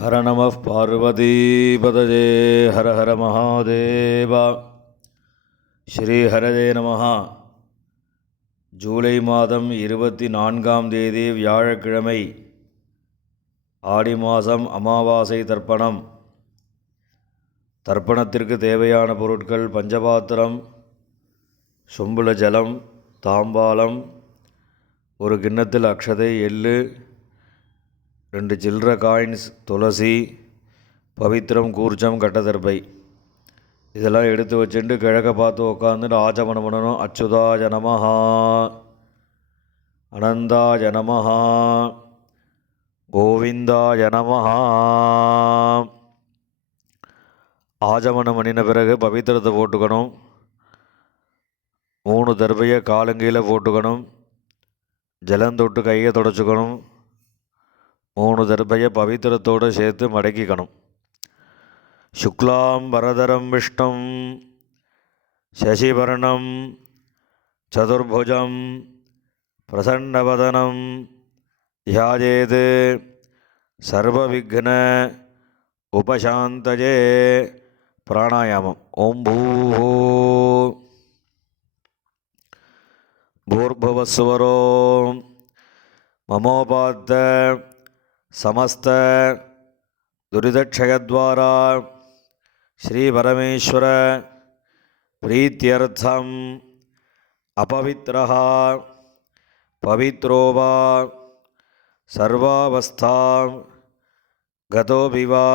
ஹர நம பார்வதீபதஜே ஹர ஹர மகாதேவா. ஸ்ரீஹரதே நம. ஜூலை மாதம் 24ஆம் தேதி வியாழக்கிழமை, ஆடி மாதம் அமாவாசை தர்ப்பணம். தர்ப்பணத்திற்கு தேவையான பொருட்கள்: பஞ்சபாத்திரம், சொம்புல ஜலம், தாம்பாலம், ஒரு கிண்ணத்தில் அக்ஷதை, எள்ளு, 2 சில்லற காயின்ஸ், துளசி, பவித்திரம், கூர்ச்சம், கட்டதர்பை. இதெல்லாம் எடுத்து வச்சுட்டு கிழக்க பார்த்து உட்காந்துட்டு ஆச்சமனம் பண்ணணும். அச்சுதாய நமஹா, அனந்தாய நமஹா, கோவிந்தாய நமஹா. ஆச்சமனம் பண்ணின பிறகு பவித்திரத்தை போட்டுக்கணும். 3 தர்பையை காலங்கையில் போட்டுக்கணும். ஜலந்தொட்டு கையை தொடச்சிக்கணும். 3 தர்பையை பவித்திரத்தோடு சேர்த்து மடக்கிக்கணும். சுக்லாம் வரதரம் விஷ்ணும் சசிவர்ணம் சதுர்புஜம் பிரசன்னவதனம் தியாயேத் சர்வவிக்ன உபசாந்தயே. பிராணாயாமம். ஓம் பூஹோ பூர்புவஸ்வரோ மமோபாத்த சமஸ்த துரிதக்ஷயத்வாரா ஸ்ரீ பரமேஸ்வர பிரீத்யர்த்தம் அபவித்ரஹ பவித்ரோ வா சர்வாவஸ்தாம் கதோபி வா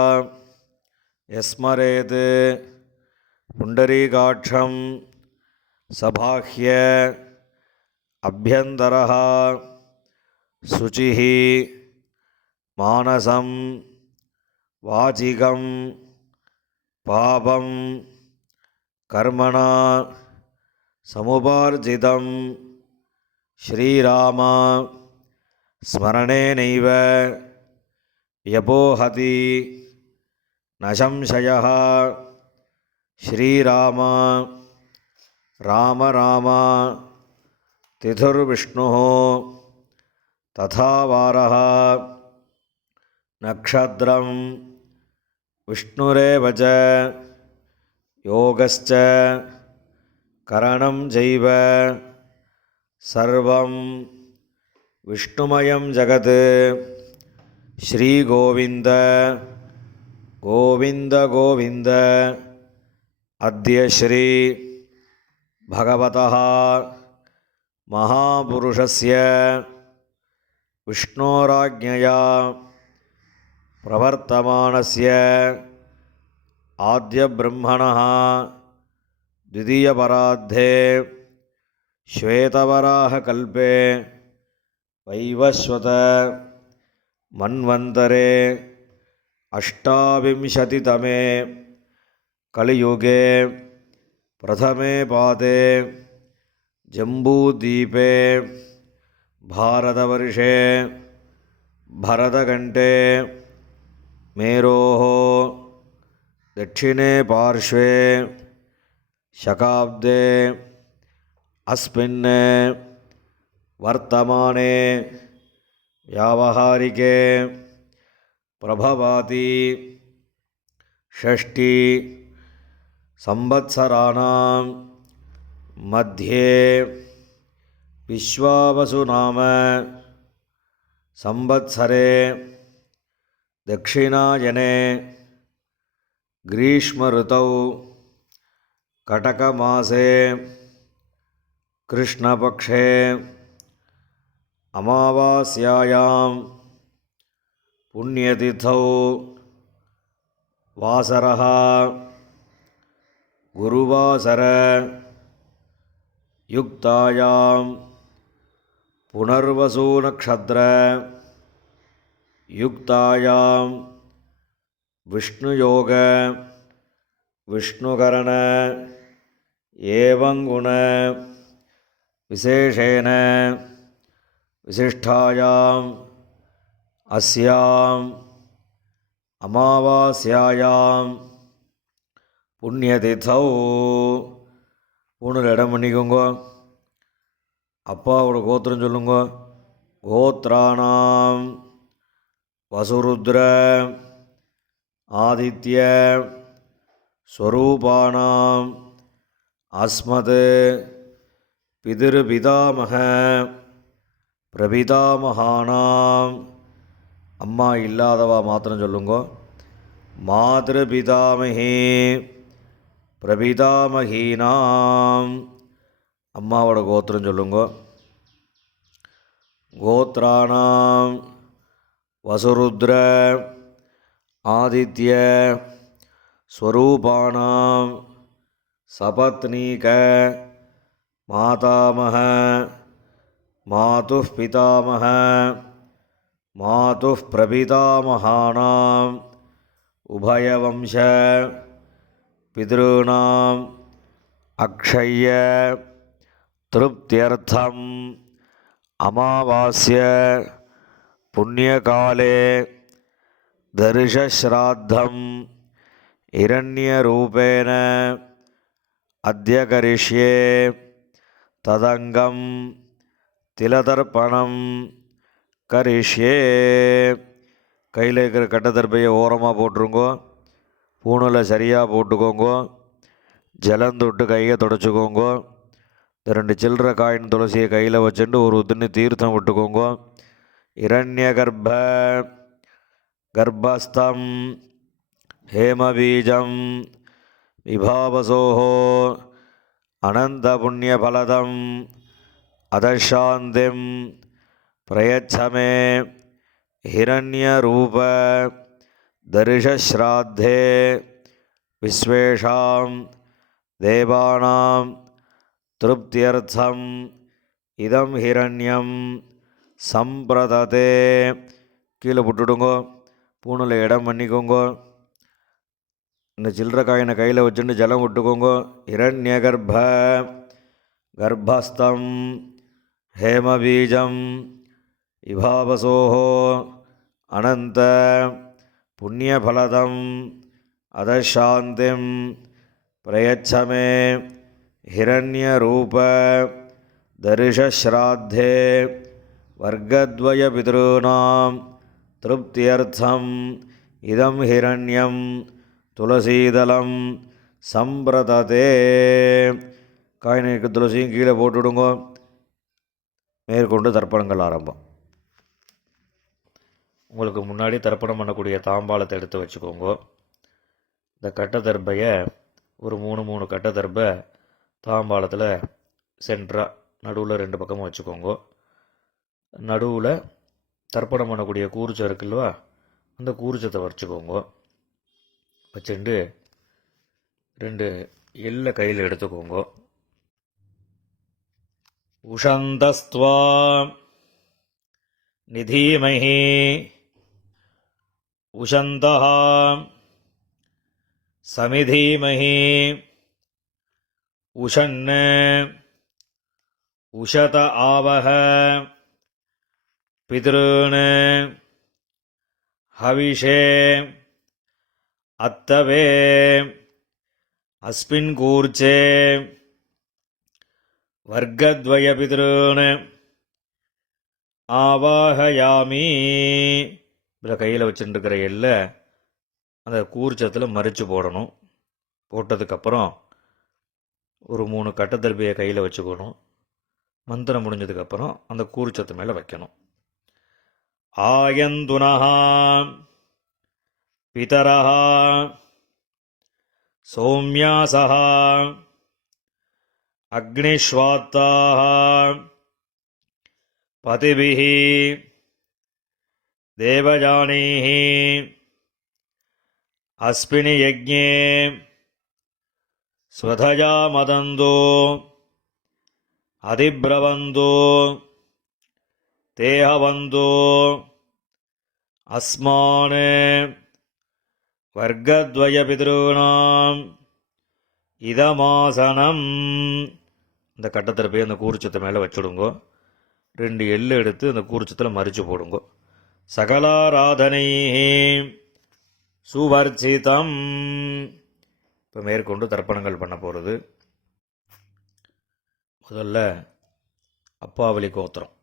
யஸ்மரேத் புண்டரீகாட்சம் சபாஹ்ய அப்யந்தரஹ சுசிஹி மானசம் வாசிகம் பாபம் கர்மணா சமுபார்ஜிதம் ஸ்ரீராம ஸ்மரணேனைவ யபோஹதி நசம்சயः. ஸ்ரீராம ராம ராம திதுர்விஷ்ணுः ததா வாரः நக்ஷத்ரம் விஷ்ணுரேவ ச யோகஸ்ச கரணம் ஜைவ சர்வம் விஷ்ணுமயம் ஜகத். ஸ்ரீ கோவிந்த கோவிந்த கோவிந்த. அத்ய ஸ்ரீ பகவதः மகாபுருஷஸ்ய விஷ்ணோராஜ்ஞயா பிரவர்த்தமானஸ்ய ஆத்யப்ரம்மணः द्वितीयपरार्धे श्वेतवराहकल्पे वैवस्वत मन्वन्तरे अष्टाविंशतितमे कलियुगे प्रथमे पादे जम्बूद्वीपे भारतवर्षे भरतखण्डे मेरोः दक्षिणे पार्श्वे शकाब्दे अस्मिन् वर्तमाने व्यावहारिके प्रभवाति षष्ठी संवत्सराणां मध्ये विश्वावसु नाम संवत्सरे दक्षिणायने ग्रीष्म ऋतौ कटकमासे कृष्णपक्षे अमावास्यायां पुण्यतिथौ वासरः गुरुवासर युक्तायां पुनर्वसु नक्षत्र युक्तायां विष्णुयोग विष्णुकरण एवं गुण विशेषेण विशिष्टायाम् अस्याम् अमावास्यायां पुण्यतिथौ. பூணில் இடம் பண்ணிக்கோங்க. அப்பாவோட கோத்திரம் சொல்லுங்க. கோத்ராணாம் வசுருத்ர ஆதித்ய ஸ்வரூபானாம் அஸ்மத் பிதிருபிதாமக பிரபிதாமகானாம். அம்மா இல்லாதவா மாத்திரம் சொல்லுங்க. மாதபிதாமகே பிரபிதாமகீனாம். அம்மாவோட கோத்திரம் சொல்லுங்க. கோத்ராணாம் வசுருத்ர ஆதித்ய ஸ்வரூபானாம் சபத்னீக மாதாமக மாதுः பிதாமக மாதுः பிரபிதாமகானாம் உபயவம்ச பித்ருணாம் அக்ஷய திருப்தியர்த்தம் அமாவாஸ்ய புண்ணியகாலே தரிசஸ்ராத்தம் இரண்யரூபேண அத்ய கரிஷ்யே ததங்கம் திலதர்ப்பணம் கரிஷ்யே. கையில் இருக்கிற கட்டத்தர்பையை ஓரமாக போட்டுருங்கோ. பூணில் சரியாக போட்டுக்கோங்க. ஜலந்தொட்டு கையை தொடச்சிக்கோங்க. இந்த 2 சில்லற காயின் துளசியை கையில் வச்சுட்டு ஒரு உத்துன்னு தீர்த்தம் விட்டுக்கோங்க. இரண்ய கர்ப்பஸ்தம் ஹேமபீஜம் விபாவசோஹோ அனந்த புண்ணியபலதம் அதசாந்திம் பிரயச்சமே ஹிரண்யரூப தரிசஸ்ராத்தே விஸ்வேஷாம் தேவானாம் திருப்தியர்த்தம் இதம் ஹிரண்யம் சம்பிரததே. கீழே விட்டுடுங்கோ. பூணில் இடம் பண்ணிக்கோங்க. இந்த சில்லற காயினை கையில் வச்சுட்டு ஜலம் விட்டுக்கோங்க. இரண்ய கர்ப்பஸ்தம் ஹேமபீஜம் இபாவசோஹோ அனந்த புண்ணியபலதம் அதசாந்திம் பிரயச்சமே ஹிரண்யரூப தரிசஸ்ராத்தே வர்க்கத்வய பித்ருணாம் திருப்தியர்த்தம் இதம் ஹிரண்யம் துளசீதலம் சம்பிரததே. காயினுக்கு துளசியும் கீழே போட்டுவிடுங்க. மேற்கொண்டு தர்ப்பணங்கள் ஆரம்பம். உங்களுக்கு முன்னாடி தர்ப்பணம் பண்ணக்கூடிய தாம்பாளத்தை எடுத்து வச்சுக்கோங்க. இந்த கட்டதர்பையை ஒரு 3 கட்டதர்பை தாம்பாளத்தில் சென்டராக நடுவில் 2 பக்கமும் வச்சுக்கோங்க. நடுவில் தர்ப்பணம் பண்ணக்கூடிய கூர்ச்சம் இருக்குல்வா, அந்த கூர்ச்சத்தை வச்சுக்கோங்க. வச்சுட்டு 2 எள்ளை கையில் எடுத்துக்கோங்க. உஷந்தஸ்த்வா நிதீமஹி உஷந்தஹ சமிதீமஹி உஷன்ன உஷத ஆவஹ பித்ருன் ஹவிஷே அத்தவே அஸ்மின் கூர்ச்சே வர்க்கத்வய பித்ருன் ஆவாஹயாமி. இதில் கையில் வச்சுட்டுருக்கிற எல்லை அந்த கூர்ச்சத்தில் மறித்து போடணும். போட்டதுக்கப்புறம் ஒரு 3 கட்டதர்பியை கையில் வச்சுக்கணும். மந்திரம் முடிஞ்சதுக்கப்புறம் அந்த கூர்ச்சத்து மேலே வைக்கணும். ஆயந்துனஹா பிதரஹா சௌமியாசஹா அக்னிஸ்வாத்தாஹ பதிபிஹி தேவஜானீஹி அஸ்மினி யஜ்ஞே ஸ்வதயா மதந்தோ அதிப்ரவந்தோ தேஹவந்தோ அஸ்மான் வர்க்கத்வய பித்ருணாம் இதமாசனம். இந்த கட்டத்தில் போய் அந்த கூர்ச்சத்தை மேலே வச்சுடுங்கோ. 2 எள்ளு எடுத்து அந்த கூர்ச்சத்தில் மறித்து போடுங்கோ. சகலாராதனை சுவர்ச்சிதம். இப்போ மேற்கொண்டு தர்ப்பணங்கள் பண்ண போகிறது. முதல்ல அப்பாவளி கோத்திரம்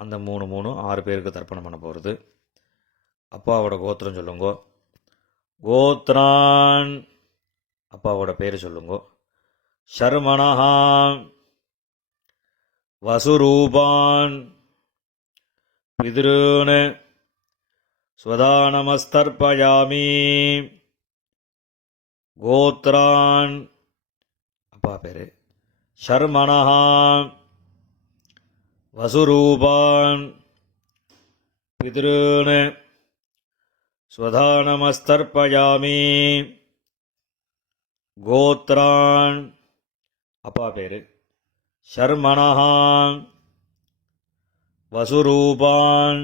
அந்த 3 6 பேருக்கு தர்ப்பணம் பண்ண போகிறது. அப்பாவோட கோத்திரம் சொல்லுங்கோ. கோத்ரான் அப்பாவோட பேர் சொல்லுங்க. ஷர்மணஹா வசுரூபான் பித்ருன் ஸ்வதானமஸ்தர்ப்பயாமி. கோத்ரான் அப்பா பேர். ஷர்மணஹா வசுரூபான் பித்ருன் ஸ்வதானமஸ்தர்ப்பயாமி. கோத்ரான் அப்பா பேர். ஷர்மணஹா வசுரூபான்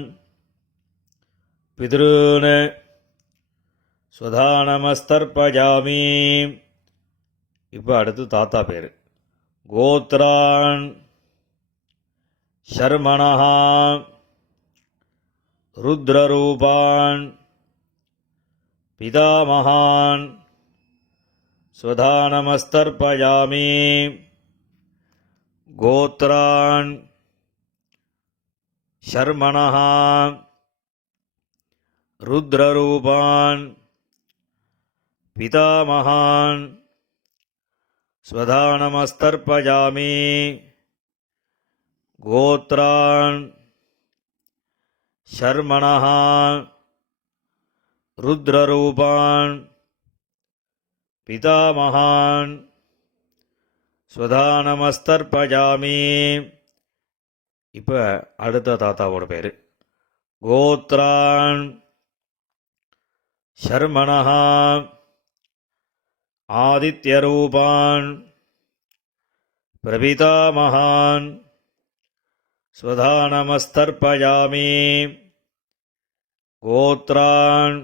பித்ருன் ஸ்வதானமஸ்தர்ப்பயாமி. இப்போ அடுத்து தாத்தா பேர். கோத்ரான் ஷர்மணஹா ருத்ரரூபான் பிதாமகான் ஸ்வதானமஸ்தர்ப்பயாமி. கோத்ரான் ஷர்மணஹா ருத்ரரூபான் பிதாமகான் ஸ்வதானமஸ்தர்ப்பயாமி. கோத்ரான் ஷர்மணஹா ருத்ரரூபான் பிதாமகான் ஸ்வதானமஸ்தர்ப்பயாமி. இப்போ அடுத்த தாத்தாவோட பேர். கோத்ரான் ஷர்மணஹா ஆதித்யரூபான் பிரபிதாமகான் ஸ்வதானமஸ்தர்ப்பயாமி. கோத்ரான்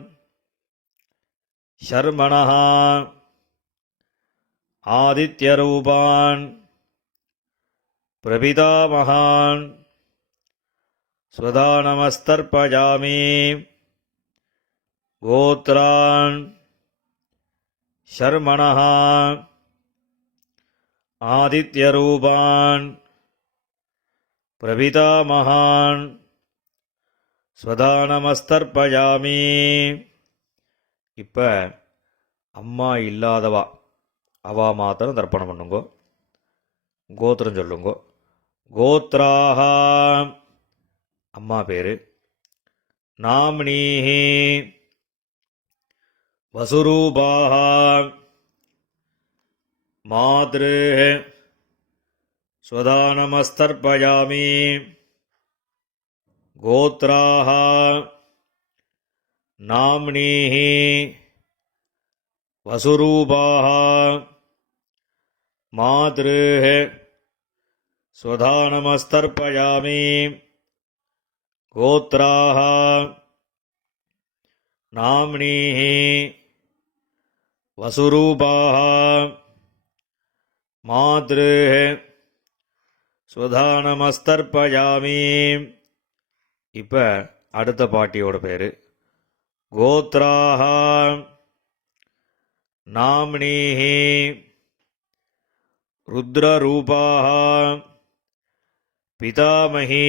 ஷர்மணஹா ஆதித்யரூபான் பிரபிதாமகான் ஸ்வதானமஸ்தர்ப்பயாமி. கோத்ரான் ஷர்மணஹா ஆதித்யரூபான் பிரபிதாமகான் ஸ்வதானமஸ்தர்ப்பயாமி. இப்போ அம்மா இல்லாதவா அவா மாத்திரம் தர்ப்பணம் பண்ணுங்கோ. கோத்திரம் சொல்லுங்கோ. கோத்ராஹா அம்மா பேர். நாம்னீஹி வசுரூபாஹா மாத்ருஹ ஸ்வதானமஸ்தர்ப்பயாமி. கோத்ராஹா நாம்னீஹி வசுரூபாஹா மாத்ருஹ ஸ்வதானமஸ்தர்ப்பயாமி. கோத்ராஹா நாம்னீஹி வசுரூபாஹா மாத்ருஹ ஸ்வதானமஸ்தர்ப்பயாமி. இப்போ அடுத்த பாட்டியோட பேர். கோத்ராஹா நாம்னீஹி ருத்ரரூபாஹா பிதாமகி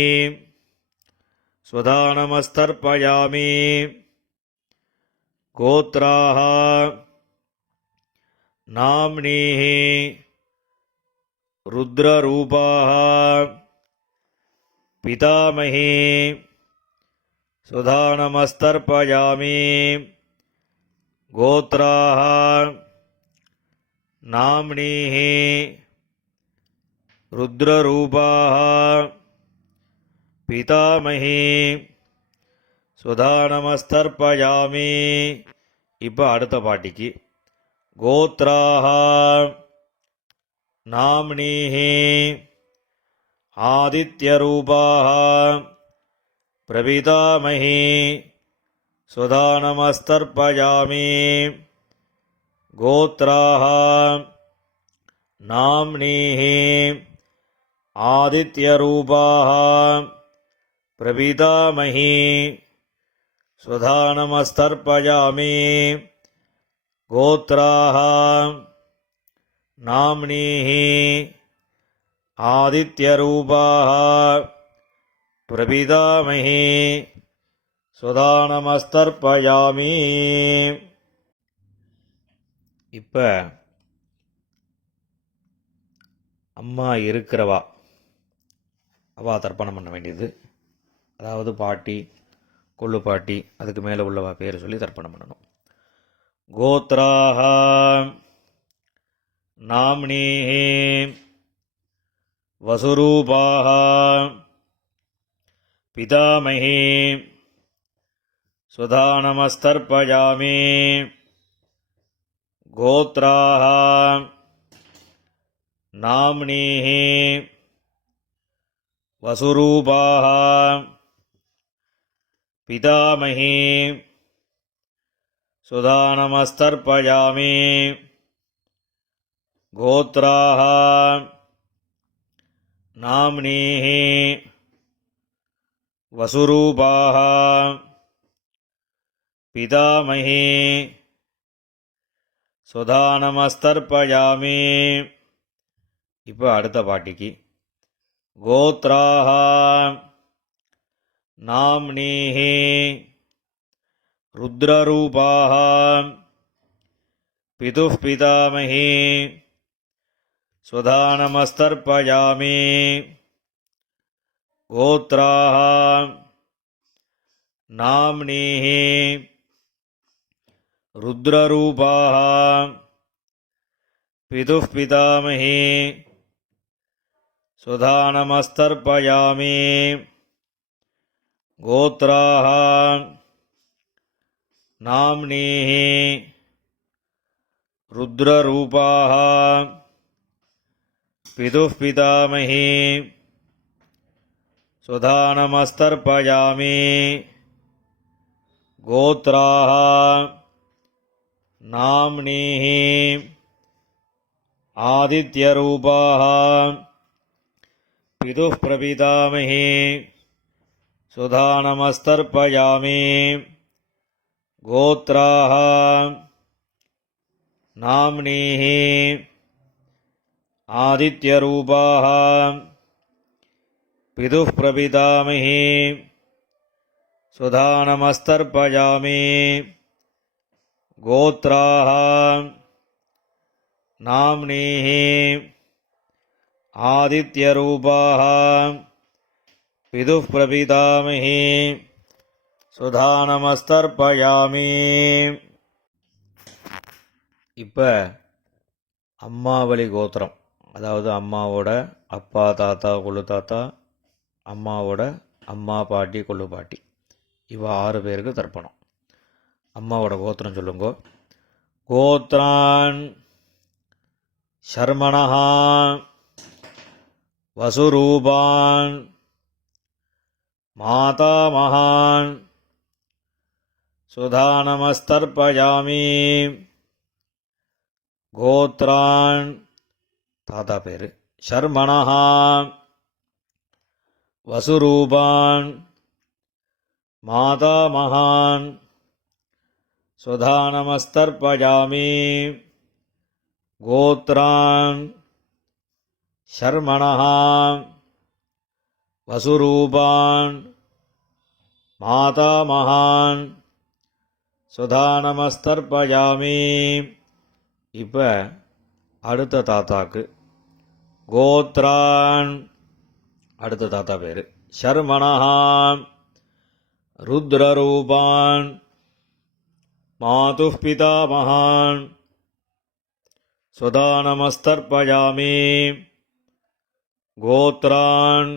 ஸ்வதானமஸ்தர்ப்பயாமி. கோத்ராஹா நாம்னீஹி ருத்ரரூபாஹா பிதாமகி ஸ்வதானமஸ்தர்ப்பயாமி. கோத்ராஹா நாம்னீஹி ருத்ரரூபாஹா பிதாமகி ஸ்வதானமஸ்தர்ப்பயாமி. இப்போ அடுத்த பாட்டிக்கு. கோத்ராஹா நாம்னீஹி ஆதித்யரூபாஹா பிரபிதாமகி ஸ்வதானமஸ்தர்ப்பயாமி. கோத்ராஹா நாம்னீஹி ஆதித்யரூபாஹா பிரபிதாமகி ஸ்வதானமஸ்தர்ப்பயாமி. கோத்ராஹா நாம்னீஹி ஆதித்யரூபாஹா பிரபிதாமகி ஸ்வதானமஸ்தர்ப்பயாமி. இப்போ அம்மா இருக்கிறவா அவா தர்ப்பணம் பண்ண வேண்டியது. அதாவது பாட்டி, கொள்ளு பாட்டி, அதுக்கு மேலே உள்ளவா பேர் சொல்லி தர்ப்பணம் பண்ணணும். கோத்ராஹ நாம்னீஹ வசுரூபாஹ பிதாமஹி சுதானமஸ்தர்ப்பயாமி. கோத்ராஹ நாம்னீஹ வசுரூபாஹ பிதாமஹி சுதானமஸ்தர்ப்பயாமி. கோத்ராஹ நாம்னீஹ வசுரூபாஹ பிதாமஹி சுதானமஸ்தர்ப்பயாமி. இப்போ அடுத்த பாட்டிக்கு கோத்ராஹ நாம்னீஹ ருத்ரரூபாஹ பிதுः பிதாமஹி சுதானமஸ்தர்ப்பயாமி. கோத்ராஹ நாம்னீஹ ருத்ரரூபாஹ பிதுः பிதாமஹி சுதானமஸ்தர்ப்பயாமி. கோத்ராஹ நாம்னீஹ ருத்ரரூபாஹ பிதுः பிதாமஹி சுதானமஸ்தர்ப்பயாமி. கோத்ராஹ நாம்னீஹ ஆதித்யரூபாஹ பிதுः பிரபிதாமஹி சுதானமஸ்தர்ப்பயாமி. கோத்ராஹ நாம்னீஹ ஆதித்யரூபாஹ பிதுः பிரபிதாமஹி சுதானமஸ்தர்ப்பயாமி. கோத்ராஹ நாம்னீஹ ஆதித்யரூபாஹ பிதுः பிரபிதாமஹி சுதானமஸ்தர்ப்பயாமி. இப்போ அம்மாவளி கோத்திரம், அதாவது அம்மாவோட அப்பா, தாத்தா, கொள்ளு தாத்தா, அம்மாவோட அம்மா, பாட்டி, கொள்ளு பாட்டி, இவ 6 பேருக்கு தர்ப்பணம். அம்மாவோட கோத்திரம் சொல்லுங்க. கோத்ரான் ஷர்மணஹ வசுரூபான் மாதாமகான் சுதானமஸ்தர்ப்பயாமி. கோத்ரான் தாத்தா பேர் ஷர்மணஹ வசுரூபான் மாதாமகான் சுதானமஸ்தர்ப்பயாமி. கோத்ரான் ஷர்மணஹ வசுரூபான் மாதாமகான் சுதானமஸ்தர்ப்பயாமி. இப்போ அடுத்த தாத்தாக்கு கோத்ரான், அடுத்த தாத்தா பேர் ஷர்மணஹ ருத்ரரூபான் மாதுः பிதாமகான் சுதானமஸ்தர்ப்பயாமி. கோத்ரான்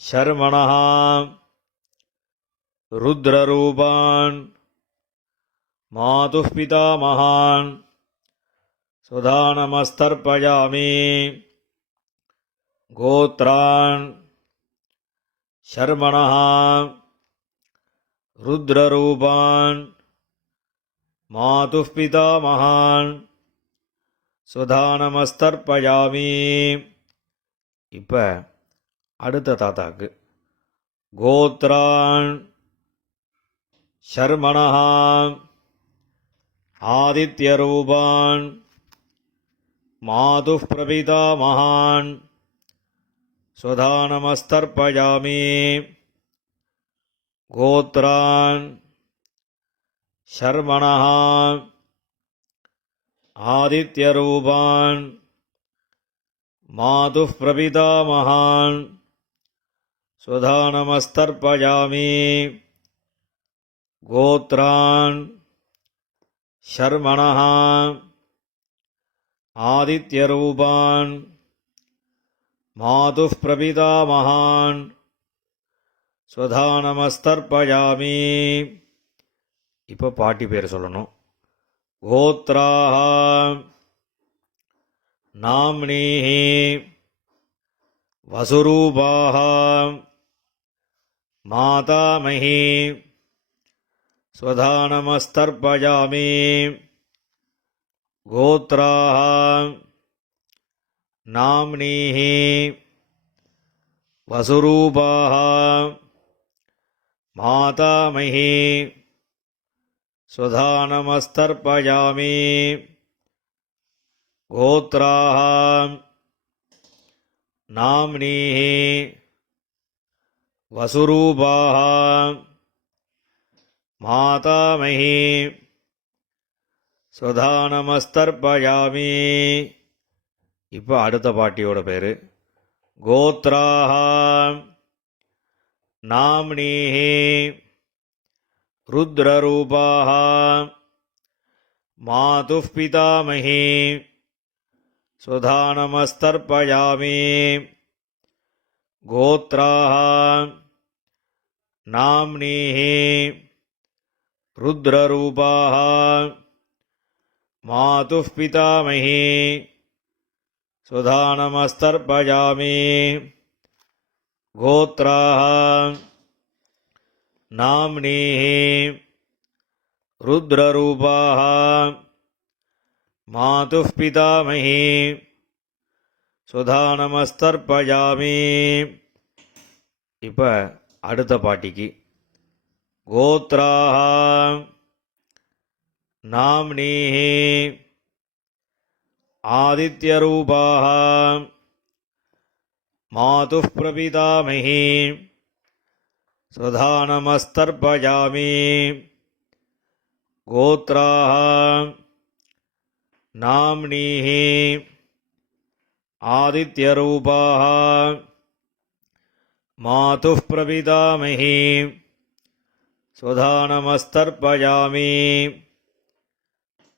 ஷர்மணஹ ருத்ரரூபான் மாதுः பிதாமகான் சுதானமஸ்தர்ப்பயாமி. கோத்ரான் ஷர்மணஹ ருத்ரரூபான் மாதுः பிதாமகான் சுதானமஸ்தர்ப்பயாமி. இப்போ அடுத்த தாத்தாக்கு கோத்ரான் ஷர்மணஹ ஆதித்யரூபான் மாதுः பிரபிதாமகான் சுதானமஸ்தர்ப்பயாமி. கோத்ரான் ஷர்மணஹ ஆதித்யரூபான் மாதுः பிரபிதாமகான் ஸ்வதா நமஸ்தர்ப்பயாமி கோத்ரான் ஷர்மணः ஆதித்யரூபான் மாதுः பிரபிதாமகான் ஸ்வதா நமஸ்தர்ப்பயாமி. இப்போ பாட்டி பேர் சொல்லணும். கோத்ராः நாம்னீः வசுரூபாः மாதாமஹி ஸ்வதா நமஸ்தர்ப்பயாமி. கோத்ராः நாம்னீः வசுரூபாः மாதாமஹி ஸ்வதா நமஸ்தர்ப்பயாமி. கோத்ராः நாம்னீः வசுரூபாः மாதாமஹி ஸ்வதா நமஸ்தர்ப்பயாமி. இப்போ அடுத்த பாட்டியோட பேர். கோத்ராः நாம்னீः ருத்ரரூபாः மாதுः பிதாமஹி ஸ்வதா நமஸ்தர்ப்பயாமி. கோத்ராः நாம்னீः ருத்ரரூபாः மாதுः பிதாமஹி ஸ்வதா நமஸ்தர்ப்பயாமி. கோத்ராः நாம்னீः ருத்ரரூபாः மாதுः பிதாமஹி ஸ்வதா நமஸ்தர்ப்பயாமி. இப்போ அடுத்த பாட்டிக்கு. கோத்ராः நாம்னீः ஆதித்யரூபாः மாதுः பிரபிதாமஹி ஸ்வதா நமஸ்தர்ப்பயாமி. கோத்ராः நாம்னீः ஆதித்யரூபாः மாதுः பிரபிதாமஹி ஸ்வதா நமஸ்தர்ப்பயாமி.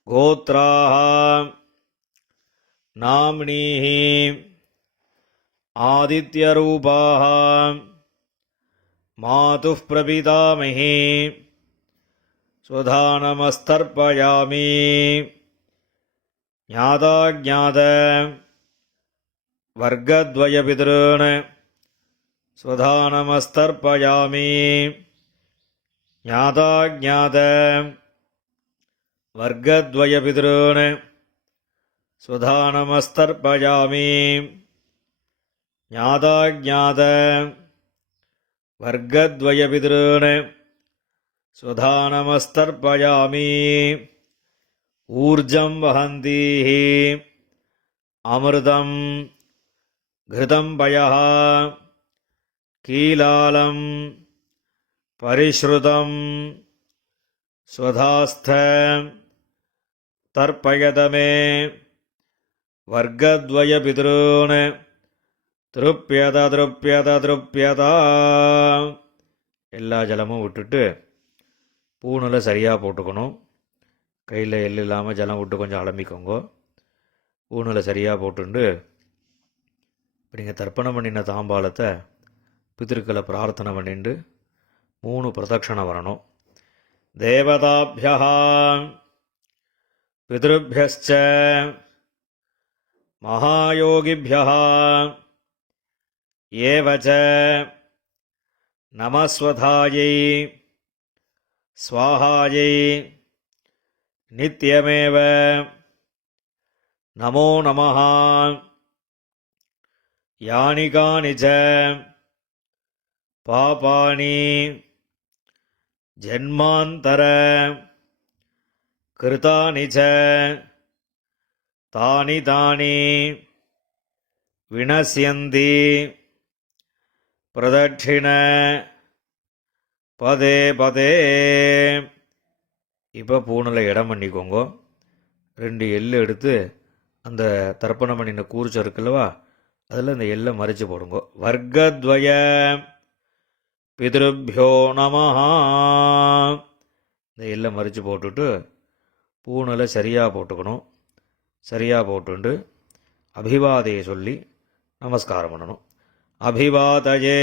கோத்ராः நாம்னீः ஆதித்யரூபாः மாதுः பிரபிதாமஹி ஸ்வதா நமஸ்தர்ப்பயாமி. ஞாதாஜ்ஞாத வர்க்கத்வயபிதॄன் ஸ்வதா நமஸ்தர்ப்பயாமி. ஞாதாஜ்ஞாத வர்க்கத்வயபிதॄன் ஸ்வதா நமஸ்தர்ப்பயாமி. ஞாதாஜ்ஞாத வர்க்கத்வயபிதॄன் ஸ்வதா நமஸ்தர்ப்பயாமி. ஊர்ஜம் வஹந்தீः அமிர்தம் घृतं पयः कीलालं परिश्रुतं स्वधास्थ तर्पयत मे वर्गद्वयपितॄन् திருப்பியத திருப்பியத திருப்பியதா. எல்லா ஜலமும் விட்டுட்டு பூணில் சரியாக போட்டுக்கணும். கையில் எள் இல்லாமல் ஜலம் விட்டு கொஞ்சம் அலம்பிக்கோங்க. பூணில் சரியாக போட்டுண்டு இப்போ நீங்கள் தர்ப்பணம் பண்ணின தாம்பாளத்தை பித்திருக்களை பிரார்த்தனை பண்ணிட்டு 3 பிரதட்சணை வரணும். தேவதாபியா பிதృभ्यश्च மகாயோகிभ्यः ஏவச நமஸ்வதாயை ஸ்வாஹாயை நித்யமேவ நமோ நமः. யானி கானி ச பாபானி ஜன்மாந்தர கிருதானி ச தானி தானி வினஸ்யந்தி பிரதட்சிண பதே பதே. இப்போ பூணில் இடம் பண்ணிக்கோங்க. 2 எள்ளு எடுத்து அந்த தர்ப்பணம் பண்ணின கூர்ச்சம் இருக்குல்லவா, அதில் இந்த எள்ளை மறித்து போடுங்க. வர்க்கத்வய பிதிருபியோ நமஹா. இந்த எள்ளை மறித்து போட்டுட்டு பூணலை சரியாக போட்டுக்கணும். சரியாக போட்டுண்டு அபிவாதையை சொல்லி நமஸ்காரம் பண்ணணும். அபிவாதயே.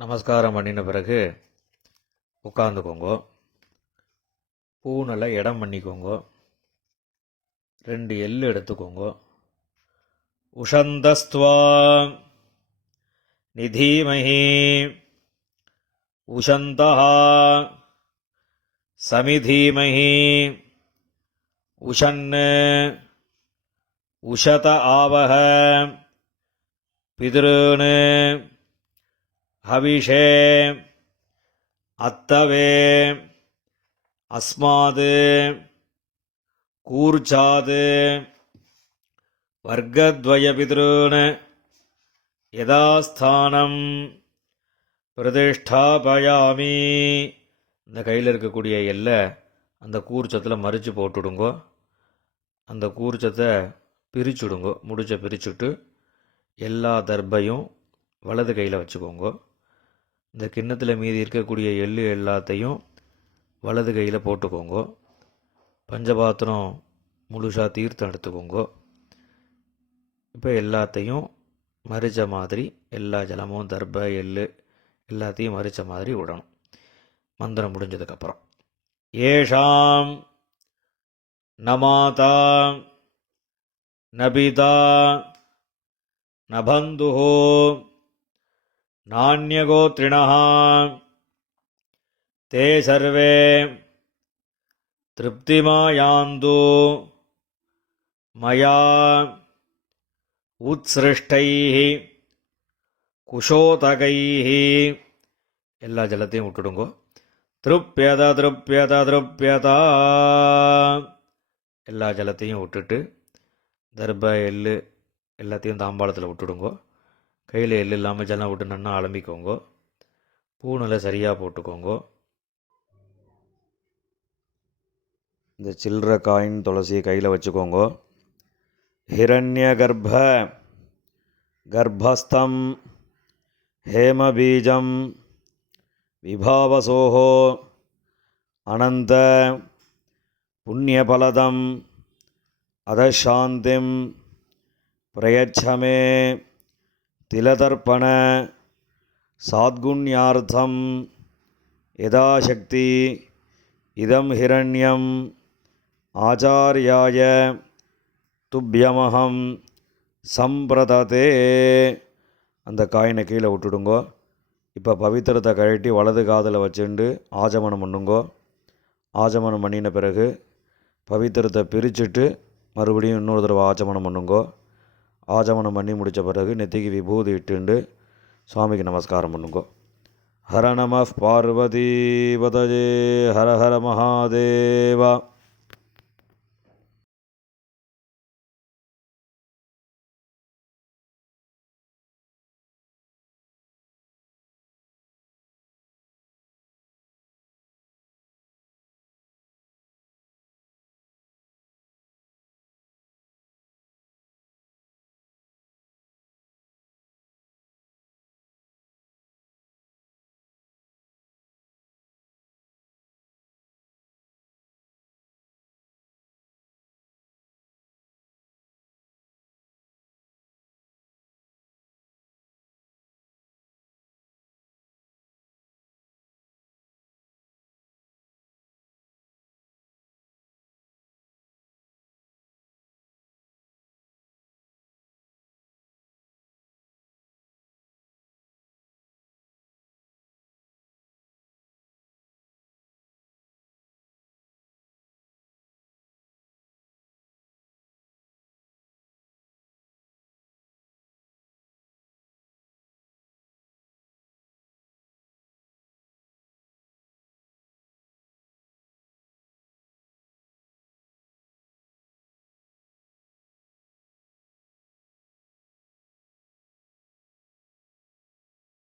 நமஸ்காரம் பண்ணின பிறகு உட்காந்துக்கோங்க. பூனலை இடம் பண்ணிக்கோங்க. 2 எள்ளு எடுத்துக்கோங்க. உஷந்தஸ்துவா நிதீமஹி உஷந்தா சமிதீமஹி உஷன் உஷத ஆவஹ பித்ருன் ஹவிஷே அத்தவே அஸ்மாத் கூர்ச்சாத் வர்க்கத்வய பித்ருன் யதாஸ்தானம் பிரதிஷ்டாபயாமி. இந்த கையில் இருக்கக்கூடிய எல்லை அந்த கூர்ச்சத்தில் மறித்து போட்டுடுங்கோ. அந்த கூர்ச்சத்தை பிரிச்சுடுங்கோ. முடிச்ச பிரிச்சுட்டு எல்லா தர்பையும் வலது கையில் வச்சுக்கோங்க. இந்த கிண்ணத்தில் மீதி இருக்கக்கூடிய எள்ளு எல்லாத்தையும் வலது கையில் போட்டுக்கோங்க. பஞ்சபாத்திரம் முழுசாக தீர்த்தம் எடுத்துக்கோங்க. இப்போ எல்லாத்தையும் மறித்த மாதிரி எல்லா ஜலமும் தர்பை எள்ளு எல்லாத்தையும் மறித்த மாதிரி விடணும். மந்திரம் முடிஞ்சதுக்கப்புறம் ஏஷாம் நமாதா நபிதா நபந்துஹோ நான்யகோத்ரிணः தே சர்வே திருப்திமாயாந்து மயா உத்ஸ்ருஷ்டைः குஷோதகைः. எல்லா ஜலத்தையும் விட்டுடுங்கோ. திருப்யத திருப்யத திருப்யதா. எல்லா ஜலத்தையும் விட்டுட்டு தர்ப எள்ளு எல்லாத்தையும் தாம்பாளத்தில் விட்டுடுங்கோ. கையில் எள்ளு இல்லாமல் ஜலம் விட்டு நன்னா அலம்பிக்கோங்க. பூனலை சரியாக போட்டுக்கோங்க. இந்த சில்லற காயின் துளசியை கையில் வச்சுக்கோங்க. ஹிரண்ய கர்ப்ப கர்ப்பஸ்தம் ஹேமபீஜம் விபாவசோஹோ அனந்த புண்ணியபலதம் அதசாந்திம் பிரயச்சமே திலதர்ப்பண சாத்குண்யார்த்தம் யதாசக்தி இதம் ஹிரண்யம் ஆச்சார்யாய துப்யமஹம் சம்பிரததே. அந்த காயினை கீழே விட்டுடுங்கோ. இப்போ பவித்திரத்தை கழட்டி வலது காதில் வச்சுண்டு ஆஜமனம் பண்ணுங்கோ. ஆஜமனம் பண்ணின பிறகு பவித்திரத்தை பிரிச்சுட்டு மறுபடியும் இன்னொரு தடவை ஆச்சமனம் பண்ணுங்கோ. ஆச்சமனம் பண்ணி முடித்த பிறகு நெத்திக்கு விபூதி இட்டுண்டு சுவாமிக்கு நமஸ்காரம் பண்ணுங்கோ. ஹர நம பார்வதி பதஜே ஹர ஹர மகாதேவா.